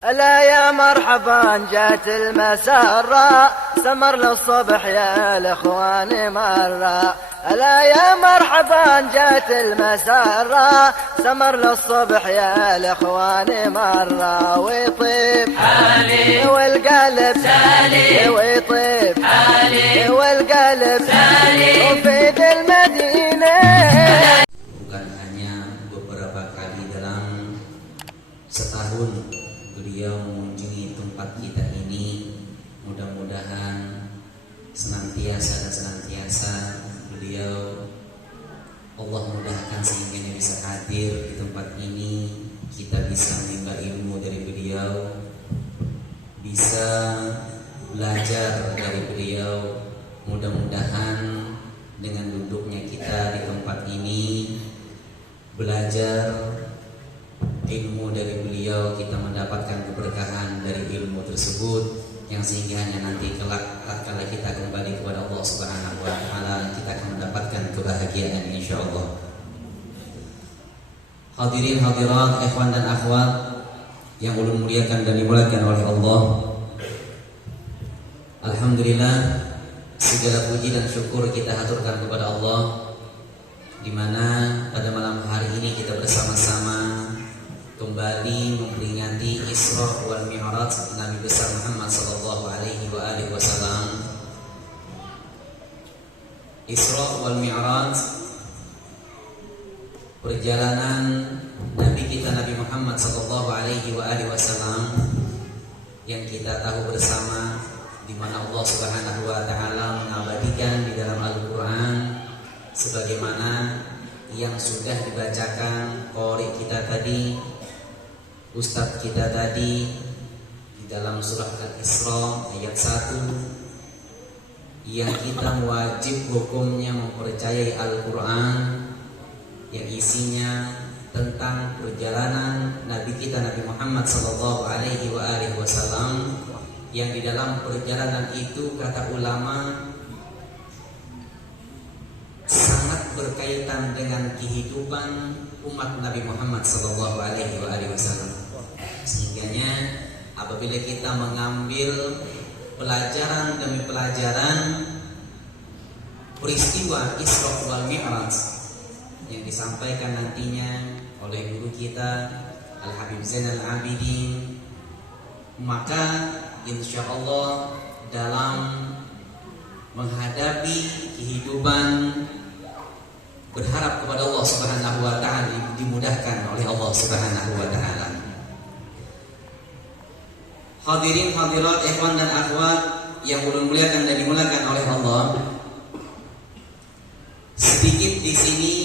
ألا يا مرحبا جات المسرة سمر للصبح يا الإخوان مرة. ألا يا مرحبا جات المسرة سمر للصبح يا الإخوان مرة. ويطيب حالي والقلب سالي ويطيب حالي والقلب سالي وفي ذي المدينة. Bukan hanya beberapa kali dalam setahun beliau mengunjungi tempat kita ini, mudah-mudahan senantiasa beliau Allah mudahkan sehingga bisa hadir di tempat ini, kita bisa menimba ilmu dari beliau, bisa belajar dari beliau. Mudah-mudahan dengan duduknya kita di tempat ini, belajar ilmu dari beliau, kita mendapatkan keberkahan dari ilmu tersebut, yang sehingga nanti kelak tatkala kita kembali kepada Allah Subhanahu wa taala, kita akan mendapatkan kebahagiaan insyaallah. Hadirin hadirat, ikhwan dan akhwat yang ulun muliakan dan dimuliakan oleh Allah. Alhamdulillah, segala puji dan syukur kita haturkan kepada Allah, di mana pada malam hari ini kita bersama-sama kembali memperingati Isra wal Mi'raj Nabi besar Muhammad sallallahu alaihi wa alihi wasallam. Isra wal Mi'raj, perjalanan Nabi kita Nabi Muhammad sallallahu alaihi wa alihi wasallam yang kita tahu bersama, di mana Allah Subhanahu wa taala mengabadikan di dalam Al-Qur'an sebagaimana yang sudah dibacakan qori kita tadi, Ustadz kita tadi, di dalam surah Al-Isra ayat 1, yang kita wajib hukumnya mempercayai Al-Quran yang isinya tentang perjalanan Nabi kita Nabi Muhammad sallallahu alaihi wa alihi wasallam, yang di dalam perjalanan itu kata ulama sangat berkaitan dengan kehidupan umat Nabi Muhammad sallallahu alaihi wasallam. Sehingganya apabila kita mengambil pelajaran demi pelajaran peristiwa Isra wal Mi'raj yang disampaikan nantinya oleh guru kita Al-Habib Zainal Abidin, maka insyaallah dalam menghadapi kehidupan berharap kepada Allah Subhanahu wa taala dimudahkan oleh Allah Subhanahu wa taala. Hadirin hadirat, ikhwan dan akhwat yang ulun muliakan dan dimuliakan oleh Allah, sedikit di sini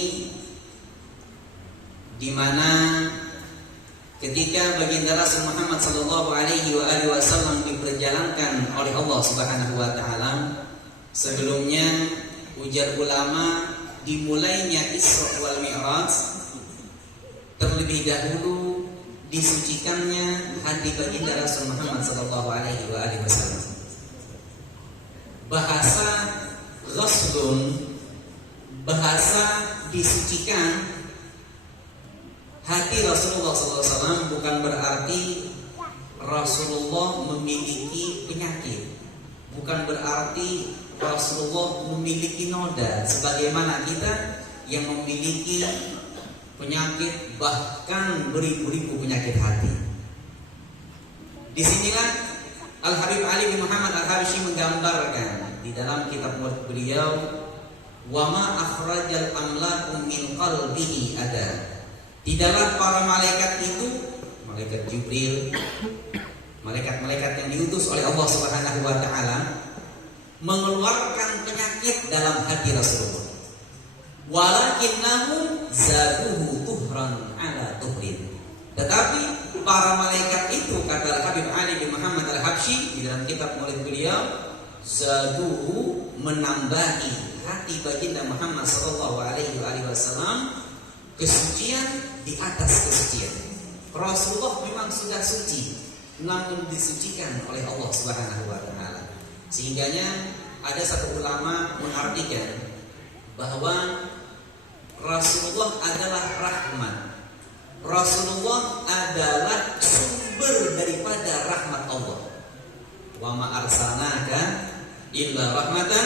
di mana ketika baginda Rasul Muhammad sallallahu alaihi wasallam diperjalankan oleh Allah Subhanahu wa taala, sebelumnya ujar ulama dimulainya Isra wal Mi'raj terlebih dahulu disucikannya hati baginda Rasul Muhammad sallallahu alaihi wasallam. Bahasa ghaslun, bahasa disucikan hati Rasulullah sallallahu alaihi wasallam bukan berarti Rasulullah memiliki penyakit, bukan berarti Rasulullah memiliki noda sebagaimana kita yang memiliki penyakit, bahkan beribu-ribu penyakit hati. Disinilah Al-Habib Ali bin Muhammad Al-Habsyi menggambarkan di dalam kitab beliau, wa ma akhrajal amlaku min qalbihi ada. Tidaklah para malaikat itu, malaikat Jibril, malaikat-malaikat yang diutus oleh Allah Subhanahu wa taala, mengeluarkan penyakit dalam hati Rasulullah. Walakinnahu zaduhu tuhran ala tuhrin. Tetapi para malaikat itu, kata Habib Ali bin Muhammad Al-Habsyi di dalam kitab maulid beliau, zaduhu menambahi hati baginda Muhammad sallallahu alaihi wasallam kesucian di atas kesucian. Rasulullah memang sudah suci, namun disucikan oleh Allah Subhanahu wa taala. Sehingganya ada satu ulama mengartikan bahwa Rasulullah adalah rahmat, Rasulullah adalah sumber sumber daripada rahmat Allah. Wa ma arsalnaka illa rahmatan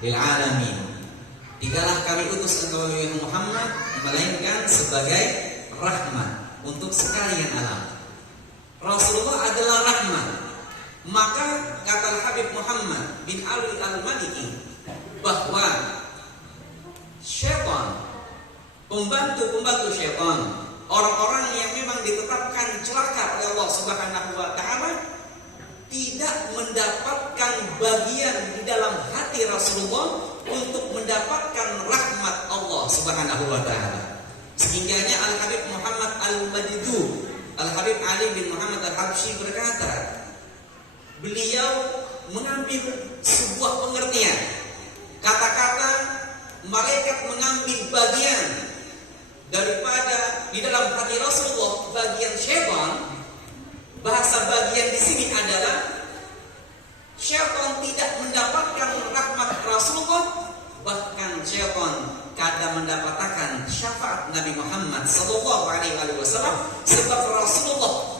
lil alamin. Tidaklah kami utus engkau Muhammad melainkan sebagai rahmat untuk sekalian alam. Rasulullah adalah rahmat. Maka kata Habib Muhammad bin Ali Al-Maliki bahwa syaitan, pembantu-pembantu syaitan, orang-orang yang memang ditetapkan celaka oleh Allah Subhanahu wa taala, tidak mendapatkan bagian di dalam hati Rasulullah untuk mendapatkan rahmat Allah Subhanahu wa taala. Sehingganya Al-Habib Muhammad Al-Madidu, Al-Habib Ali bin Muhammad Al-Habsyi berkata, beliau mengambil sebuah pengertian kata-kata malaikat mengambil bagian daripada di dalam hati Rasulullah, bagian syaitan. Bahasa bagian di sini adalah syaitan tidak mendapatkan rahmat Rasulullah, bahkan syaitan kadang mendapatkan syafaat Nabi Muhammad sallallahu alaihi wasallam, sebab Rasulullah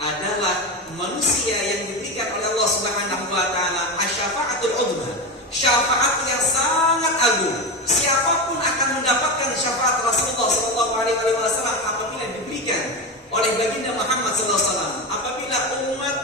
adalah manusia yang diberikan oleh Allah Subhanahu wa taala asy-syafaatul uzma, syafaat yang sangat agung. Siapapun akan mendapatkan syafaat Rasulullah sallallahu alaihi wasallam apabila diberikan oleh baginda Muhammad sallallahu alaihi wasallam. Apabila umat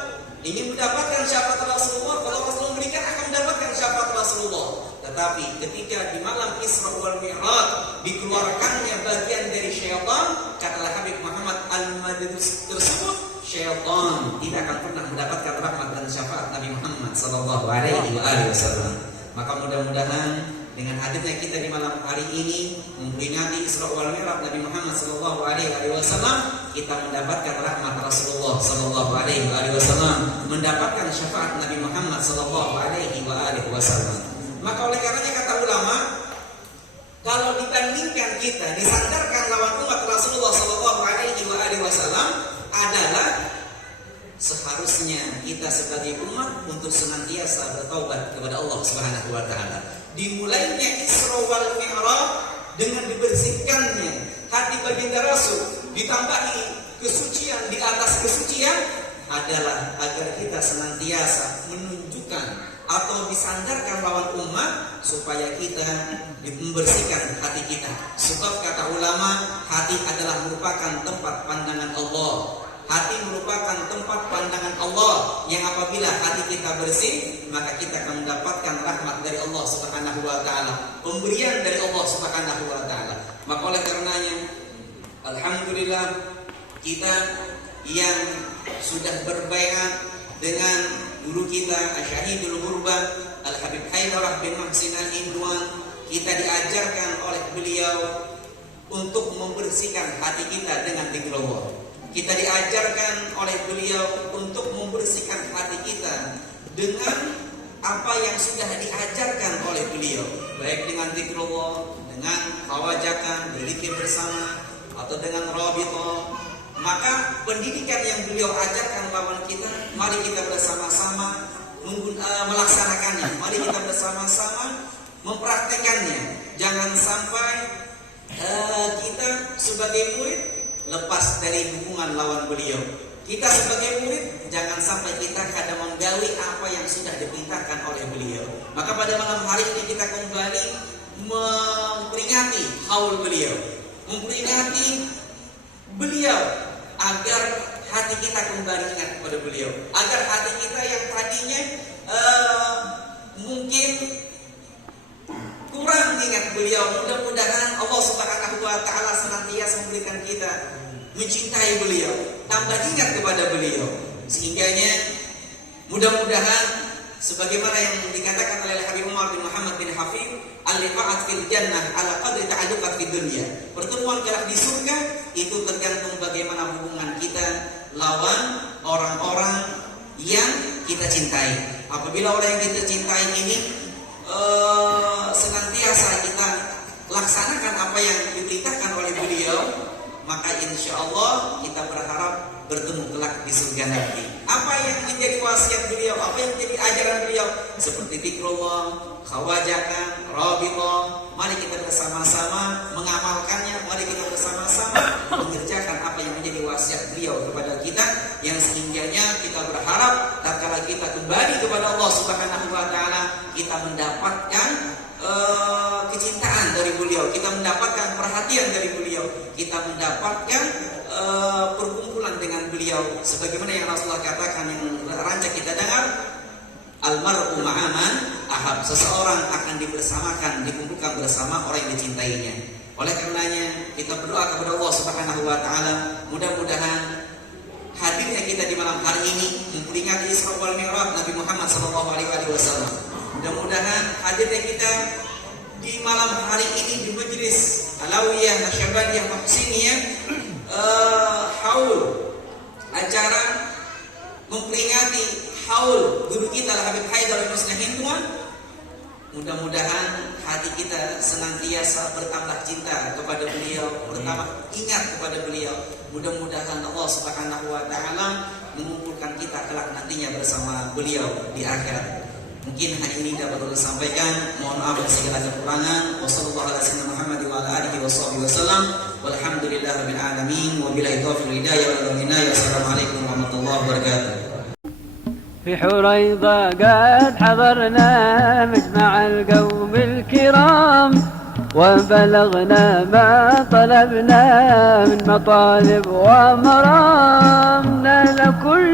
ingin mendapatkan syafaat Rasulullah, kalau Rasulullah memberikan akan mendapatkan syafaat Rasulullah. Tetapi ketika di malam Isra wal Mi'raj dikeluarkannya bagian dari syaitan, kata Habib Muhammad Al-Madrus tersebut, syaitan tidak akan pernah mendapatkan rahmat dan syafaat Nabi Muhammad sallallahu alaihi wasallam. Maka mudah-mudahan dengan hadirnya kita di malam hari ini memperingati Isra wal Mi'raj Nabi Muhammad sallallahu alaihi wasallam, kita mendapatkan rahmat Rasulullah sallallahu alaihi wasallam, mendapatkan syafaat Nabi Muhammad sallallahu alaihi wasallam. Maka oleh karenanya kata ulama, kalau dibandingkan kita disandarkan lawan umat Rasulullah sallallahu alaihi wasallam adalah seharusnya kita sebagai umat untuk senantiasa bertaubat kepada Allah Subhanahu wa taala. Dimulainya Isra wal Mi'raj dengan dibersihkannya hati baginda Rasul, ditambahi kesucian di atas kesucian, adalah agar kita senantiasa menunjukkan atau disandarkan lawan umat supaya kita membersihkan hati kita. Sebab kata ulama, hati adalah merupakan tempat pandangan Allah. Hati merupakan tempat pandangan Allah yang apabila hati kita bersih, maka kita akan mendapatkan rahmat dari Allah Subhanahu wa taala, pemberian dari Allah Subhanahu wa taala. Maka oleh karenanya alhamdulillah kita yang sudah berbaiat dengan guru kita Asyhadul Ghurban Al-Habib Haidarah bin Muhsin Al-Indwan, kita diajarkan oleh beliau untuk membersihkan hati kita dengan zikrullah. Kita diajarkan oleh beliau untuk membersihkan hati kita dengan apa yang sudah diajarkan oleh beliau, baik dengan zikrullah, dengan hawajakan, berzikir bersama, atau dengan rabithah. Maka pendidikan yang beliau ajarkan lawan kita, mari kita bersama-sama melaksanakannya, mari kita bersama-sama mempraktekannya. Jangan sampai kita sebagai murid lepas dari hubungan lawan beliau. Kita sebagai murid jangan sampai kita kadang menggawi apa yang sudah diperintahkan oleh beliau. Maka pada malam hari ini kita kembali memperingati haul beliau, memperingati beliau agar hati kita kembali ingat kepada beliau, agar hati kita yang tadinya mungkin kurang ingat beliau, mudah-mudahan Allah Subhanahu wa taala senantiasa memberikan kita mencintai beliau, tambah ingat kepada beliau, sehingganya mudah-mudahan sebagaimana yang dikatakan oleh Habib Umar bin Muhammad bin Hafid, al-liqa'at fil jannah ala qadri ta'alluqat fid dunya. Pertemuan kelak di surga itu tergantung bagaimana hubungan kita lawan orang-orang yang kita cintai. Apabila orang yang kita cintai ini senantiasa kita laksanakan apa yang diperintahkan oleh beliau, maka insya Allah kita berharap bertemu kelak di surga nanti. Apa yang menjadi wasiat beliau, apa yang menjadi ajaran beliau, seperti zikrullah, khawajakan, rabithah, mari kita bersama-sama mengamalkannya, mari kita bersama-sama mengerjakan apa yang menjadi wasiat beliau kepada kita, yang setelah kita kembali kepada Allah Subhanahu wa taala, kita mendapatkan kecintaan dari beliau, kita mendapatkan perhatian dari beliau, kita mendapatkan perkumpulan dengan beliau, sebagaimana yang Rasulullah katakan yang rancak kita dengar, almar'u ma'aman ahab, seseorang akan dibersamakan, dikumpulkan bersama orang yang dicintainya. Oleh karenanya kita berdoa kepada Allah Subhanahu wa taala, mudah-mudahan hadirnya kita di malam hari ini memperingati Isra wal Mi'raj Nabi Muhammad SAW. Mudah-mudahan hadirnya kita di malam hari ini di majlis Alawiyah Nasyabaniyah Muhsiniyah, haul acara memperingati haul guru kita Habib Haidar bin Muslimin Tuan. Mudah-mudahan hati kita senantiasa bertambah cinta kepada beliau, bertambah ingat kepada beliau. Mudah-mudahan Allah Subhanahu wa taala mengumpulkan kita kelak nantinya bersama beliau di akhirat. Mungkin hari ini dapat saya sampaikan. Mohon maaf atas segala kekurangan. Wassallallahu ala sayyidina Muhammad wa ala alihi wasallam. Walhamdulillahirabbil alamin. Wabillahi taufiq wal hidayah wal minayah. Wassalamualaikum warahmatullahi wabarakatuh. في حريضة قد حضرنا مجمع القوم الكرام، وبلغنا ما طلبنا من مطالب ومرام، نال كل